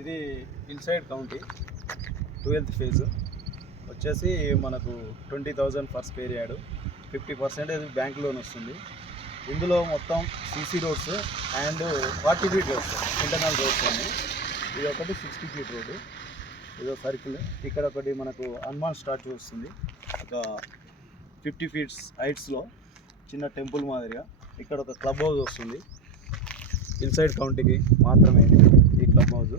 ఇది inside county 12th phase వచ్చేసి మనకు 20,000 for square yard, 50% bank loan వస్తుంది. ఇందులో మొత్తం CC roads and 40 feet roads, internal roads ఉన్నాయి. ఇది ఒకటి 60 ఫీట్ రోడ్డు, ఇదో సర్కిల్. ఇక్కడ ఒకటి మనకు హనుమాన్ స్టాచ్యూ వస్తుంది, ఒక 50 ఫీట్స్ హైట్స్లో చిన్న టెంపుల్ మాదిరిగా. ఇక్కడ ఒక క్లబ్ హౌస్ వస్తుంది, ఇన్సైడ్ కౌంటీకి మాత్రమే ఈ క్లబ్ హౌస్.